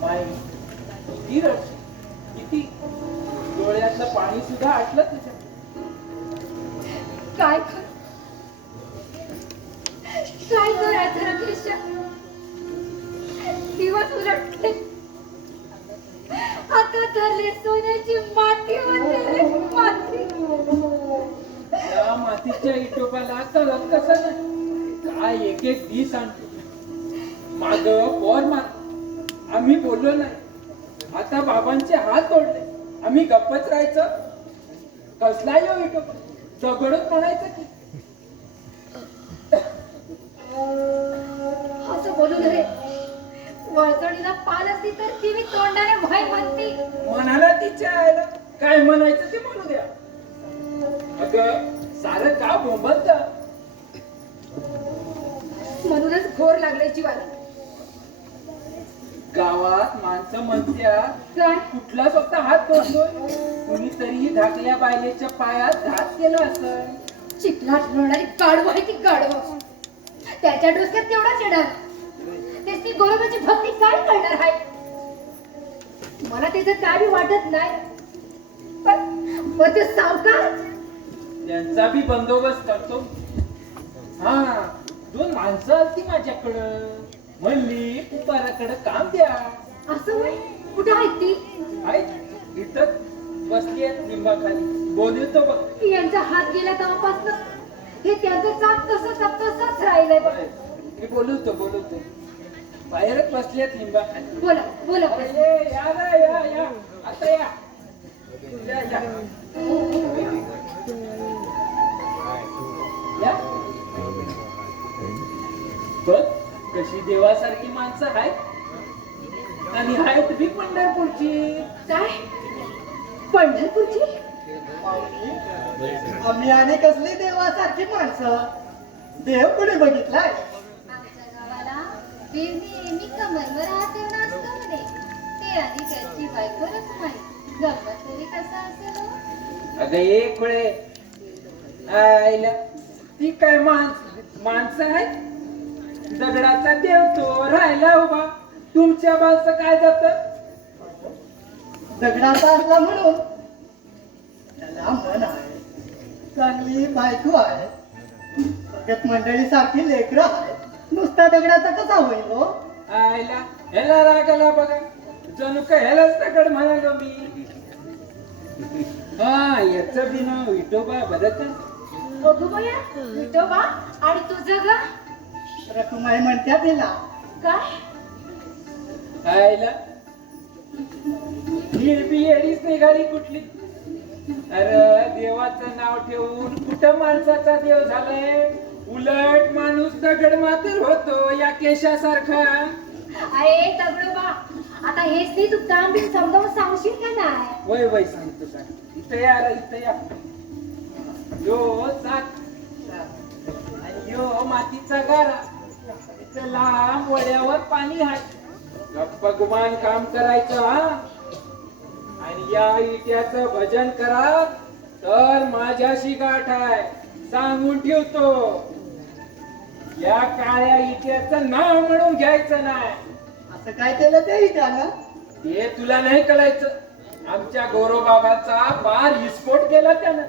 माई किती रडली, किती डोळ्यातलं पाणी सुद्धा आटलं तुझ्या. काय कर काय करायचं रमेशा. दिवस उलटले, आता धरले सोन्याची माती होते रे, माती. त्या मातीच्या इटोबाला कळत कसं नाही. काय एक एक दिस आणतो माग पोर मार. आम्ही बोललो नाही, आता बाबांचे हात तोडले, आम्ही गप्पच राहायचं. कसला यो इटोबा दगडच म्हणायचं की. असं बोलून रे, वळचणीला पाल असती तर ती मी तोंडाने भय म्हणती. म्हणाला तिच्या आईला काय म्हणायचं ते म्हणू द्या. अगं सारं का बोंबलत. म्हणूनच घोर लागले जीवाला. गावात माणसं म्हणत्या काय कुठला स्वतः हात तोडतोय. कुणीतरी धाकल्या बायलेच्या पायात घात केला असं. चिखलात लोळणारी गाढवं आहे ती गाढवं. त्याच्या डोक्यात तेवढाच येणार. तेच ती गोरोबाची भक्ती काय करणार आहे. मला त्याचं काय बी वाटत नाही, पण ते सावकार त्यांचा बी बंदोबस्त करतो. हा दोन माणसं आलती माझ्याकडं, म्हणली कुंभाराकडे काम द्या. असं होय. कुठं आहे ती? आहेत इथं बसली आहेत लिंबाखाली. बोलतो बघ. यांचा हात गेला तेव्हापासून हे त्यांचं चाप तसंच राहिलंय बघ. मी बोलवतो बाहेरच बसली आहेत लिंबाखाली. बोला बोला. अरे या ना, या आता या. या बघ कशी देवासारखी माणसं आहेत आणि आहेत बी पंढरपूरची. काय पंढरपूरची? आम्ही आणि कसली देवासारखी माणसं. देव कुणी बघितलाय? आमच्या गावाला देव नेहमी कमरवर हात ठेवून असतो म्हणे. ते आणि त्याची बायकोच माहित. गंमत तरी कसा असेल हो? अगं एक खुळे आईला ती काय माणसं आहेत. दगडाचा देव तो राहिला उभा. तुमच्या बालचं काय जात. दगडाचा असला म्हणून त्याला मन आहे, चांगली बायको आहे, भगत मंडळी सारखी लेकरं आहे. नुसता दगडाचा कसा होईल हो? आईला ह्याला रागाला बघा. जणू काय ह्यालाच दगड म्हणालो मी. हा याच बी नाव विठोबा बरं का. बघू बया विठोबा. आणि तुझं ग रखुमाई म्हणत्या तिला. काय? आईला ही बी येडीच निघाली कुठली. अरे देवाचं नाव ठेवून कुठं माणसाचा देव झालाय. उलट माणूस दगड मात्र होतो या केशासारखा. अरे दगडोबा, आता हेच ती तू काम बी समजावून सांगशील का नाही? वय सांगतो काय. इथं या रे, इथं या. यो चाक आणि यो मातीचा गारा. इथं लांब वड्यावर पाणी आहे. गप्प गुमान काम करायचं हा. आणि या इट्याचं भजन करा तर माझ्याशी गाठ आहे सांगून ठेवतो. या काळ्या इट्याचं नाव म्हणून घ्यायचं नाही. असं काय केलं ते त्यानं? ते तुला नाही कळायचं. आमच्या गौरवबाबाचा पार विस्फोट केला त्यानं.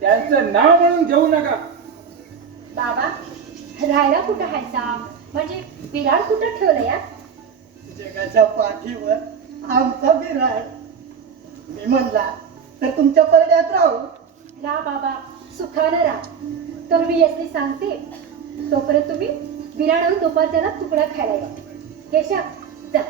त्यांचं नाव म्हणून घेऊ नका. बाबा राहायला कुठं आहे सांग. म्हणजे विराळ कुठं ठेवलं या? जगाच्या पाठीवर आमचा विराट. मी म्हणला तर तुमच्या परड्यात राहू. रा बाबा सुखानं राहा. तर मी यासनी सांगते तोपर्यंत तुम्ही विराळावरून दुपारच्याला तुकडा खायला या. केशा जा.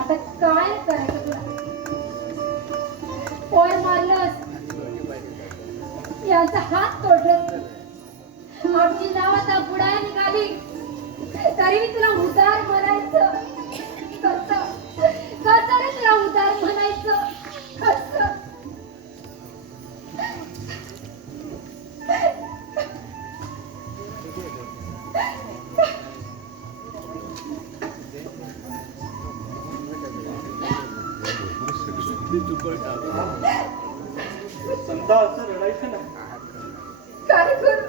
आता काय करायचं तुला? पोर मारलंस, यांचा हात तोडलं. आमची नाव आता बुडाय निघाली तरी मी तुला उदार म्हणायचं. कसं रे तुला उदार म्हणायचं? कसं? संता असं रडायचं नाही. काय करू?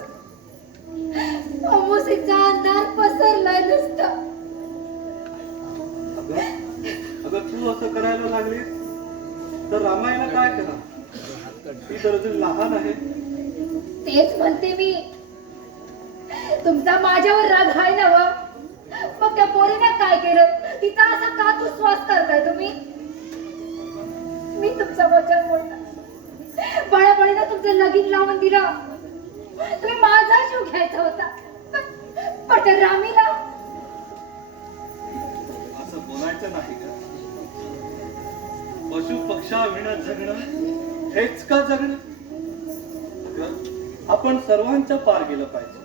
अमोसेचा अंधार पसरलाय नुसता. अगं तू असं करायला लागलीस तर रामायला काय करा? ती तर अजून लहान आहे. तेच म्हणते मी. तुमचा माझ्यावर राग आहे ना व? मग त्या पोरीने काय केलं? तिचा असा का तू श्वास करताय तुम्ही? मी तुमचं वचन बोलता बळाबळीनं तुमचं लगीन लावून दिलं. तुम्ही माझा जीव घ्यायचा होता, पण त्या रामीला असं बोलायचं नाही का? पशु पक्षाविण जगणं हेच का जगणं? अगं, आपण सर्वांच्या पार गेलं पाहिजे.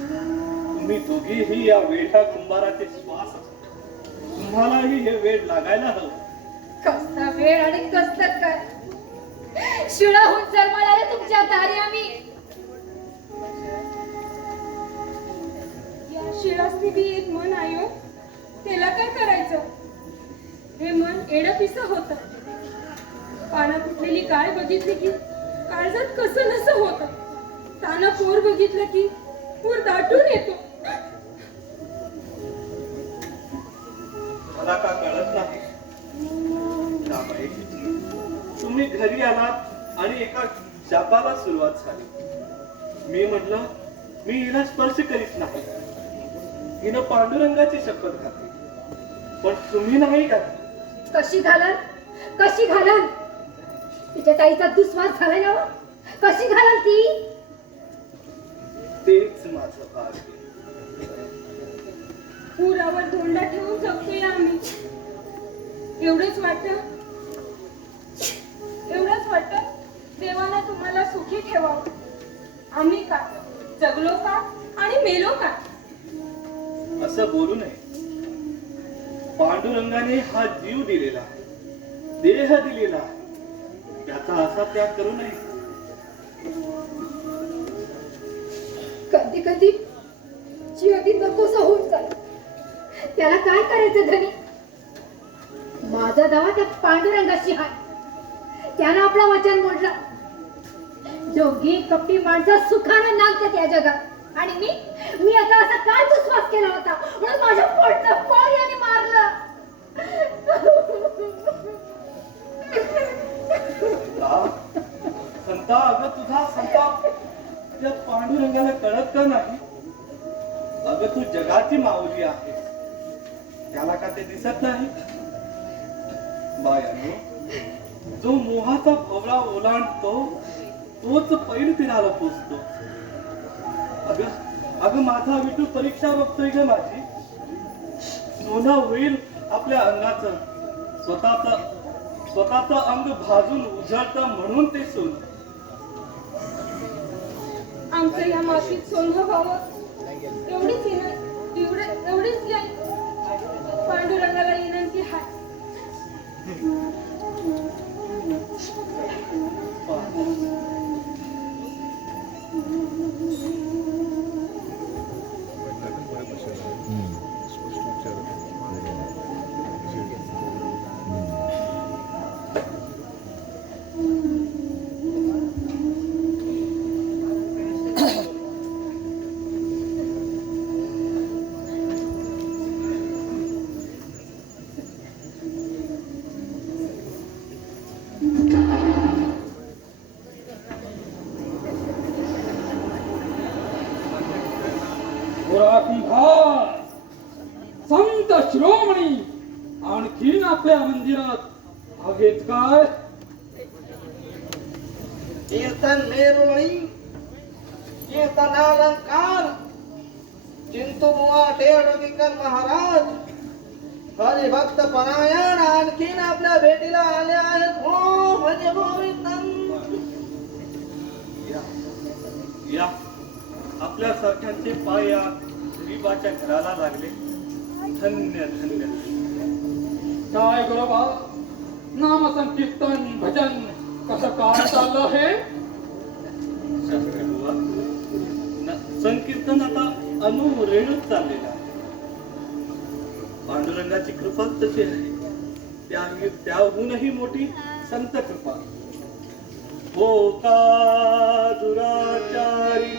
तुम्ही दोघीही या वेठा कुंभाराचे श्वास असता. तुम्हालाही हे वेळ लागायला हवं. कसला वेळ आणि कसलं काय? शिळाहून जन्माला तुमच्या दारी आम्ही. या शिळासनी बी एक मन आहे हो. त्याला काय करायचं? हे मन एडपिसं होतं. पानं फुटलेली काळ बघितली की काळजात कसं नसं होतं. तानं पोर बघितलं की पूर दाटून येतो. मला का कळत नाही? रामाई, तुम्ही घरी आलात आणि एका शापाला सुरुवात झाली. मी म्हटलं मी हिला स्पर्श करीत नाही. हिनं पांडुरंगाची शपथ घातली, पण तुम्ही नाही घातली. कशी घालाल? कशी घालाल? तिच्या ताईचा दुस्वास झालाय ना व? कशी घालाल ती? तेच माझं भाग्य. पुरावर धोंडा ठेवून जगतोय आम्ही. एवढंच वाटतं देवानं तुम्हाला सुखी ठेवावं. आम्ही का जगलो का आणि मेलो का? असं बोलू नये. पांडुरंगाने हा जीव दिलेला आहे, देह दिलेला आहे. त्याचा असा त्याग करू नये. कधी कधी जीव अगदी नकोसा होऊन चालला. त्याला काय करायचं धनी? माझा दावा त्या पांडुरंगाशी आहे. त्यानं आपला वचन मोडला. जोगी कपटी माणसं सुखानं नांदतात या जगात, आणि मी आता असा काय दुस्वास केला होता म्हणून माझ्या पोटचं पाय याने मारलं. संता, अगं तुझा संताप त्या पांडुरंगाला कळत का नाही? अगं तू जगाची माऊली आहे, त्याला का ते दिसत नाही? बायानो, जो मोहाचा भोवळा ओलांडतो तोच पैल तीराला पोचतो. अगं माझा विठू परीक्षा बघतोय ग माझी. सोनं होईल आपल्या अंगाचं, स्वतःच अंग भाजून उजळतं म्हणून ते सोनं. आमचं या मातीत सोनं व्हावं एवढीच पांडुरंगाला विनंती आहे. संत शिरोमणी आणखीन आपल्या मंदिरात आहेत काय? कीर्तन मेरुणी, कीर्तन अलंकार, चिंतू बुवा टेडोगीकर महाराज, हरिभक्त परायण आणखीन आपल्या भेटीला आले आहेत. हो भजे गोविंद. या आपल्या सारख्यांचे पाय या गरीबाच्या घराला लागले. धन्य धन्य. काय गुरुबा, नाम संकीर्तन भजन कसं काय चाललं हे? शास्त्री बुवा, संकीर्तन आता अनुरेणूच चाललेलं आहे. पांडुरंगाची कृपाच तशी आहे. त्याहूनही मोठी संत कृपा. हो का दुराचारी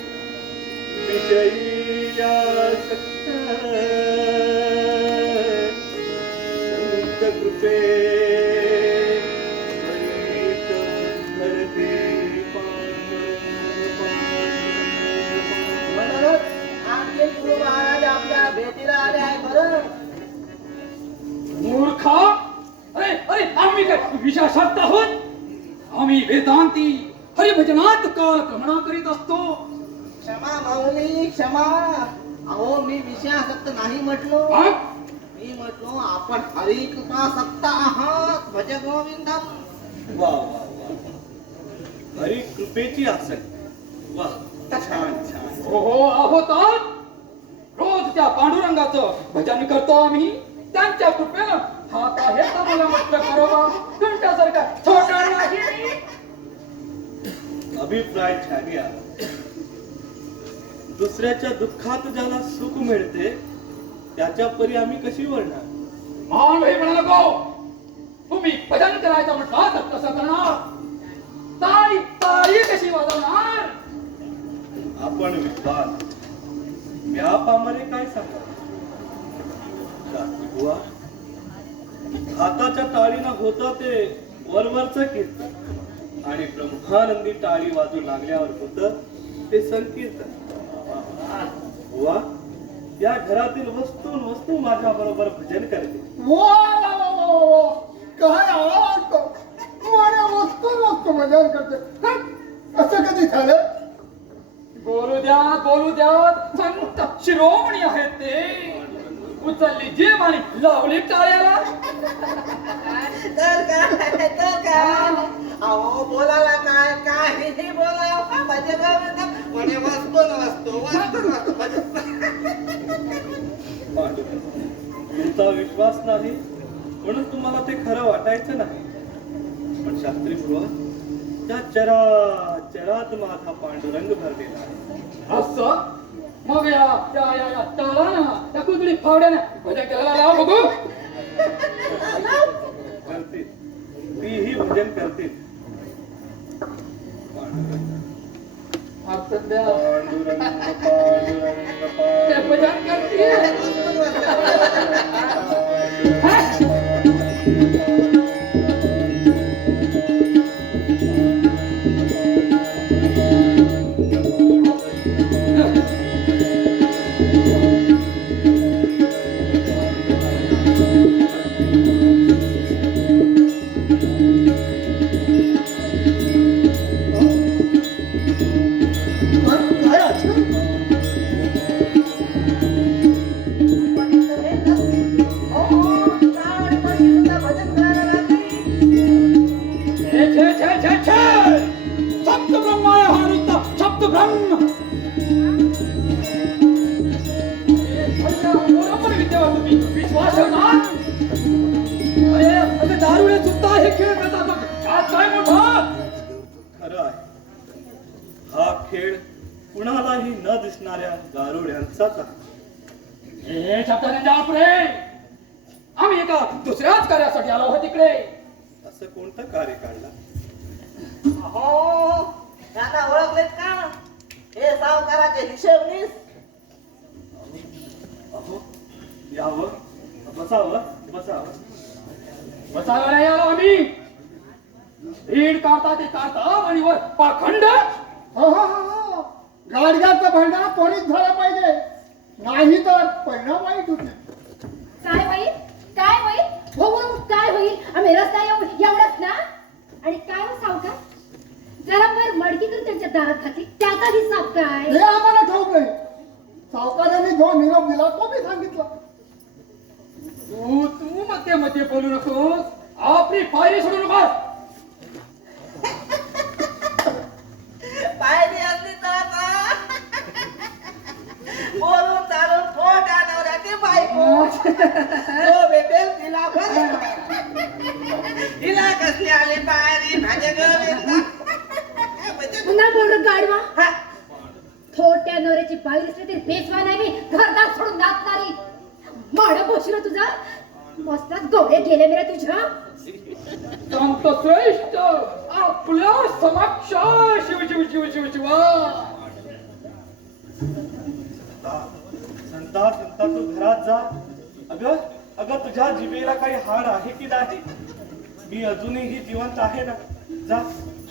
विजयी आसक्त, संत कृपे त्वरित धरती म्हणूनच आमचे गुरु महाराज आपल्या भेटीला आले आहे बरं. मूर्खा, अरे अरे आम्ही काय विशाशात आहोत? आम्ही वेदांती हरिभजनात कालक्रमणा करीत असतो. क्षमा माऊली क्षमा. अहो मी विषयासक्त नाही म्हटलो. हा? मी म्हटलो आपण हरिकृपासक्त आहात. भज गोविंदम. वा वा वा, हरी कृपेची आसक्त. वा, छान छान. हो आहोतात. रोज त्या पांडुरंगाचं भजन करतो आम्ही. त्यांच्या कृपेनं हात आहे तर मला म्हटलं करावा. तुमच्यासारखा छोटा नाही. अभिप्राय छान आहे. दुसऱ्याच्या दुःखात ज्याला सुख मिळते त्याच्या परी आम्ही कशी वळणार? मानवी म्हणू नको. तुम्ही भजन करायचं म्हटलं तर कसं करणार? ताई ताई कशी वाजवणार? आपण विद्वान, म्या पामरे काय सांगा. शास्त्री बुवा, हाताच्या टाळीनं होतं ते वरवरचं कीर्तन आणि ब्रह्मानंदी टाळी वाजू लागल्यावर होतं ते संकीर्तन. बुवा, या घरातील वस्तू माझ्या बरोबर भजन करते. काय आवडतो माझ्या वस्तू भजन करते. असं कधी झालं? बोलू द्या संत शिरोमणी आहेत ते. उचलली जीव आणि लावली टाळ्याला. तर काय अहो बोलायला काय काहीही बोला. भज गोविंदम म्हणे वस्तू तुमचा विश्वास नाही म्हणून तुम्हाला ते खरं वाटायचं नाही. पण शास्त्री बुवा, त्या चरात माझा पांडुरंग भरलेला आहे. असं मग या टाळानं त्या कुंडली फावड्यानं भजन करायला लाव बघू. करतील, तीही भजन करतील. आता द्या. पांडुरंग पांडुरंग ते पांडुरंग भजन करतील. काय आठवण? भजन करायला लागली. शब्द ब्रह्म आहे हा नुसता शब्द ब्रह्म. बरोबर विद्यावा तुम्ही विश्वास ठेवणार. अरे असे दारुडे सुद्धा हे खेळ खेळतात. यात काय मोठं? खरं आहे. हा खेळ कुणालाही न दिसणाऱ्या गारुड्यांचाच आहे. हे शब्दाने पुढे. आम्ही एका दुसऱ्याच कार्यासाठी आलो आहोत तिकडे. असं कोणतं कार्य काढला? अहो त्यांना ओळखलेत का? हे सावकाराचे हिशोबनीस. अहो, यावं, बसावं. बसायला नाही आलो आम्ही. भीड काढता ते काढता आणि वर पाखंड. हो. गाडग्याचं भांडण कोणीच झालं पाहिजे, नाही तर परिणाम वाईट होते. काय होईल काय होईल? आम्ही रस्ता एवढंच ना. आणि काय हो सावकार, जरा वर मडकी तर त्यांच्या दारात घातली, त्याचा हिसाब काय? हे आम्हाला ठाऊक नाही. सावकारांनी जो निरोप दिला तो मी सांगितलं. तू मध्ये बोलू नकोस. आपली पायरी सोडू नकोस. पायरी असली तर आता बोलून चालून खोट्या नवऱ्याची बायको. तो भेटेल तिला बरं. हिला कसली आली पायरी भज गोविंदा. पुन्हा बोलून गाडवा. छोट्या नवऱ्याची बाई असली तरी बेसवा नाही. मी घरदार सोडून नाचणारी माड पोशील तुझा. मस्तच गोडे गेले मेरे तुझ्या. संत श्रेष्ठ आपल्या समक्ष शिव शिव शिव शिव शिवा. संता संता तू घरात जा. अगं अगं तुझ्या जिभेला काही हाड आहे की नाही? मी अजूनही जिवंत आहे ना. जा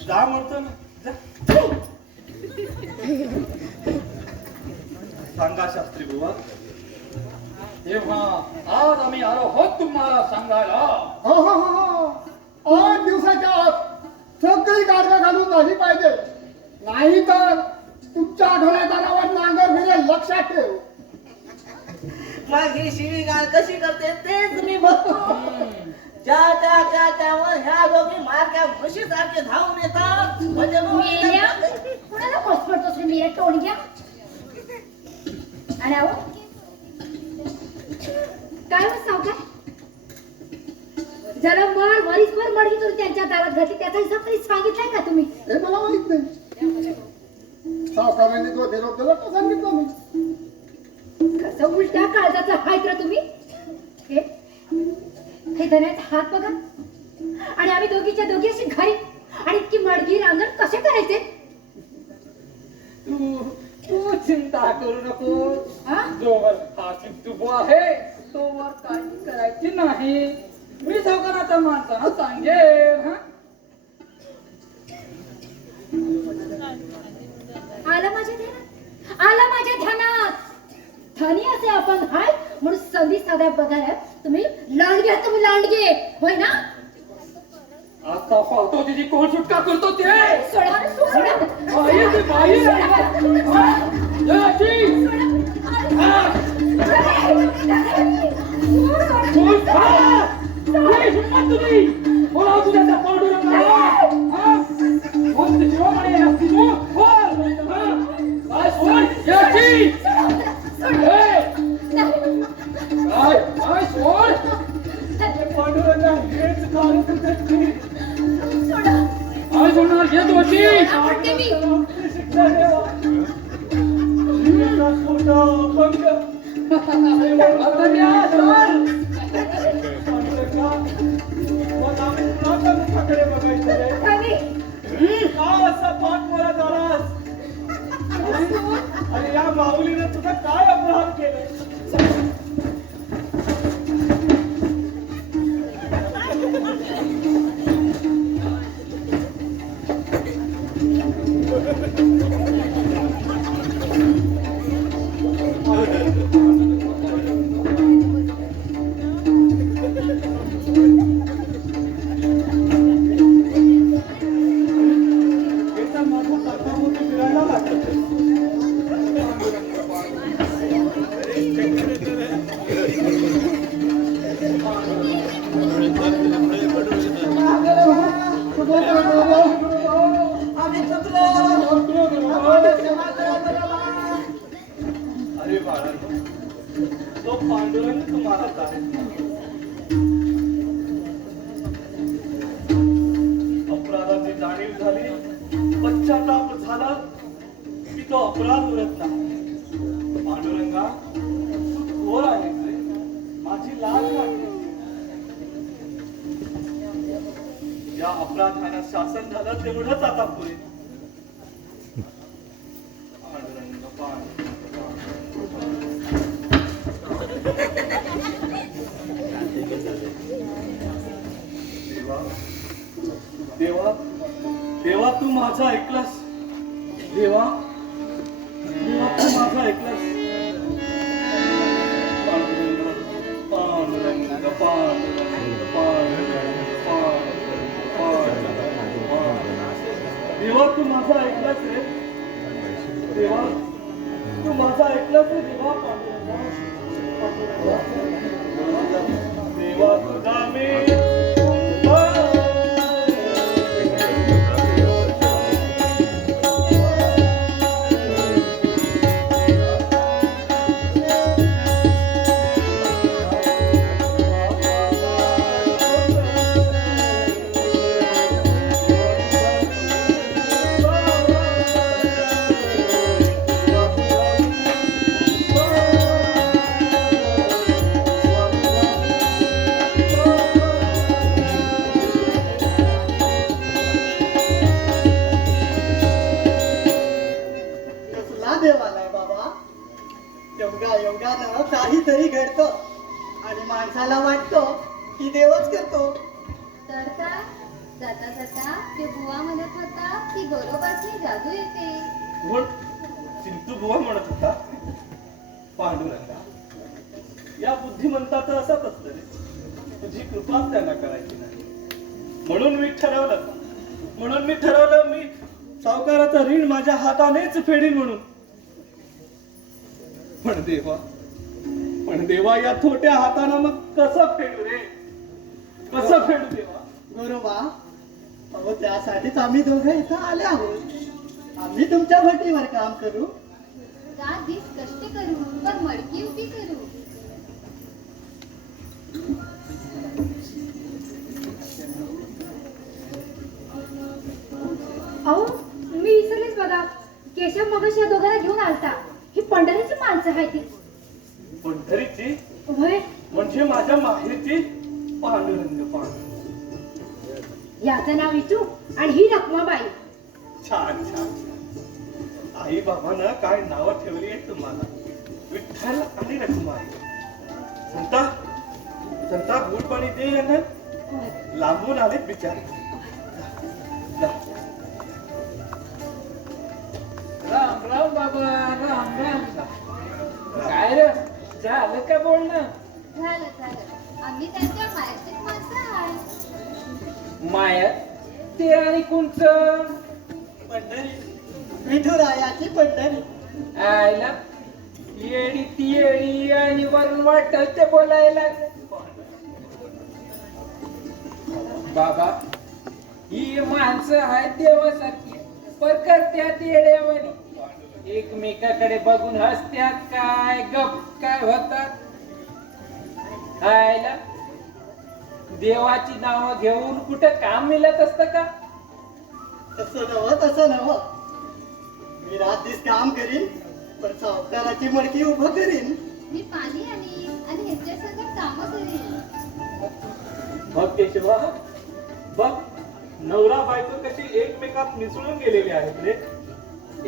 जा म्हणतो ना, जा. सांगा शास्त्री बुवा. तेव्हा आज आम्ही आलो आहोत तुम्हाला सांगायला. हो हो हो हो 8 दिवसाच्या आत सगळी गाडगा घालून झाली पाहिजे, नाही तर तुमच्या घरादारावर नांगर फिरेल, लक्षात ठेव. मग ही शिवीगाळ कशी करते तेच मी बघतो. त्यावर ह्या दोघी मारक्या म्हशीसारखे धावून येतात. म्हणजे मग मेल्या कुणाला पसपडतोस रे मेल्या टोणग्या. आणि अहो काय हो सावकार, जरा वरीसभर मडकी करून त्यांच्या दारात घातली, त्याचा हिसाब तरी सांगितलाय का तुम्ही? हे मला माहित नाही. सावकारांनी जो निरोप दिला तो सांगितलं मी. कसं उलट्या काळजाचा हायत रे तुम्ही. हे हे धन्याचा हात बघा, आणि आम्ही दोघीच्या दोघी अशी घरी, आणि इतकी मडगी रांगण कसे करायचे? तू तू चिंता करू नको. हा? जोवर हा चिंतू आहे तोवर काही करायची नाही. मी सावकाराच्या माणसाला सांगेन. हा? आला माझ्या ध्यानात, आला माझ्या ध्यानात. धनी असे आपण हाय म्हणून संधी साध्या बघायला तुम्ही लांडगे आहात, तुम्ही लांडगे होय ना. आता पाहतो तिची कोण सुटका करतो ते. सोडा सोडा बाई ती बाई. याची. कोण खा? कोणी हिम्मत तुझी? बोला तुझ्या पांडुरंगाला. हा? कोण ते शिवामाळी असती तू? बोल. हा? काय सोड? याची. ए! काय काय सोड? पांडुरंगा हेच कार्य करतात की. काय सोडणार हे दोषी? आवडते मी. शिक्षा देवा. खोटा भंग. अगम्या सोड. पांडुरंगा, मग आम्ही कुणाच्या मुखाकडे बघायचं रे? धनी, का असा पाठमोरा झालास? आणि या माऊलीने तुझा काय अपराध केला? याचा माझा टाकाभोवती फिरायला लागत. आम्ही चुकलो. आम्हाला क्षमा करा बरोबर. अरे बाळांनो, तो पांडुरंग तुम्हाला काय? अपराधाची जाणीव झाली, पश्चाताप झाला की तो अपराध उरत नाही. पांडुरंगा, तू थोर आहेस रे, माझी लाज वाटते. या अपराधानं शासन झालं तेवढंच आता पुरे. पांडुरंग, देवा देवा तू माझा ऐकलास. देवा देवा तू माझा ऐकलास. पांडुरंग पांडुरंग पांडुरंग पांडुरंग पांडुरंग देवा तू माझा ऐकलास रे. देवा तू माझा ऐकलास रे. देवा देवा तुझा मी माणसाला वाटतो की देवच करतो. तर काय जाता जाता ते बुवा म्हणत होता की गोरोबाची जादू येते. कोण? चिंटू बुवा म्हणत होता. पांडुरंगा, या बुद्धिमंताचं असंच असतं रे. तुझी कृपा त्यांना करायची नाही. म्हणून मी ठरवलं मी सावकाराचं ऋण माझ्या हातानेच फेडीन म्हणून. पण देवा या छोट्या हातानं मग कसं फेडू रे? कसं फेडू देवा? गोरोबा, अहो त्यासाठीच आम्ही दोघं इथं आले आहोत. आम्ही तुमच्या भटीवर काम करू. रात दिस कष्ट करू पण मडकी उभी करू. अहो मी विसरलेच बघा. केशव मगाशी या दोघांना घेऊन आलता. ही पंढरीची माणसं आहे ती. पंढरीची होय, म्हणजे माझ्या माहेरची पांडुरंग. याचं नाव विठू आणि ही रखमाबाई. छान छान. आई बाबानं काय नावं ठेवली आहेत तुम्हाला? विठ्ठल आणि रखुमाई. संता बूट पाणी दे यांना. लांबून आलेत बिचारे. राम राम बाबा, राम राम. काय रे, झालं का बोलणं? झालं आम्ही त्यांच्या मायाचीच माणसं आहे. माया ते आणि कुंच पंढरी, विठुरायाची पंढरी. आयला येडी ती येडी आणि वरून वाटत ते बोलायला. बाबा, ही माणसं आहेत देवासारखी पर करत्यात येड्यावानी. एकमेकाकडे बघून हसत्यात काय गप काय होतात. आयला देवाची नावं घेऊन कुठं काम मिळत असतं का? तसं नव. मी रात दिस काम करीन पण सावकाराची मडकी उभं करीन. मी पाणी आणीन आणि ह्याच्या संग कामं करीन. बघ केशवा, बघ नवरा बायको कशी एकमेकात मिसळून गेलेली आहेत रे.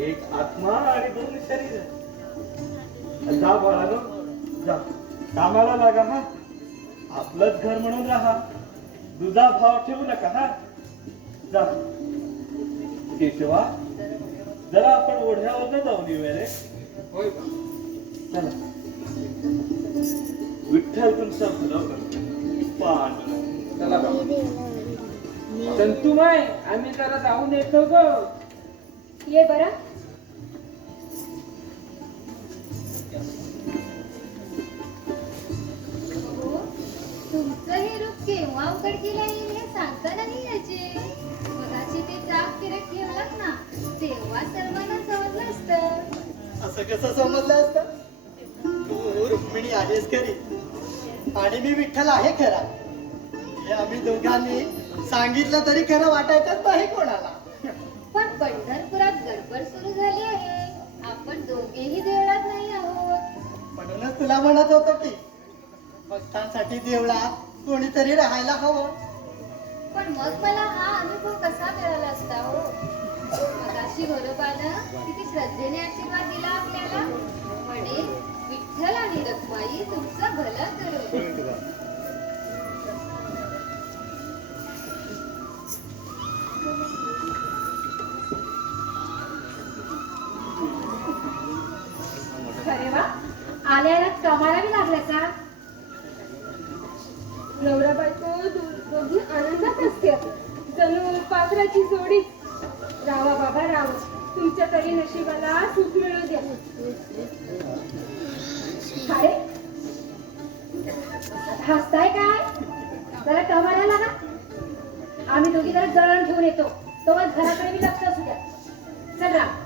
एक आत्मा आणि दोन शरीर. जा बाळानो, जा कामाला लागा. हा, आपलंच घर म्हणून राहा. दुधा भाव ठेवू नका. हा, जा. केशवा, जरा आपण ओढ्यावर जाऊन येऊया रे. होय बा. चला. विठ्ठल तुमचं भलं करतो. पांडुरंग. चला बाबा. संतुमाई, आम्ही जरा जाऊन येतो ग. ये बरं. हो, तुमचं हे रूप केव्हा उघडकीला येईल हे सांगता नाही याचे. मगाशी ते चाक फिरत ठेवलात ना, तेव्हा सर्वांना समजलं असतं. असं कसं समजलं असतं? तू रुक्मिणी आहेस खरी आणि मी विठ्ठल आहे खरा. हे आम्ही दोघांनी सांगितलं तरी खरं वाटायचंच नाही कोणाला. पण पंढरपुरात गडबड सुरू झाली आहे. आपण दोघेही देवळात नाही आहोत. म्हणूनच तुला म्हणत होतो की भक्तांसाठी देवळात कोणीतरी राहायला हवं. पण मग मला हा अनुभव कसा मिळाला असता हो? मगाशी गोरोबानं किती श्रद्धेने आशीर्वाद दिला आपल्याला. म्हणे विठ्ठल आणि रखमाई तुमचं भलं करू. अरे वा, आल्याला कमाला बी लागला का? नवरा बायको दोघी आनंदात असतात. जणू पाखराची जोडीच. रावा बाबा रावा, तुमच्या तरी नशिबाला सुख मिळू द्या. अरे हसताय काय? जरा कमाला लागा. आम्ही दोघी जरा जळण घेऊन येतो. तेव्हा घराकडे मी लक्ष असू द्या. चल राम.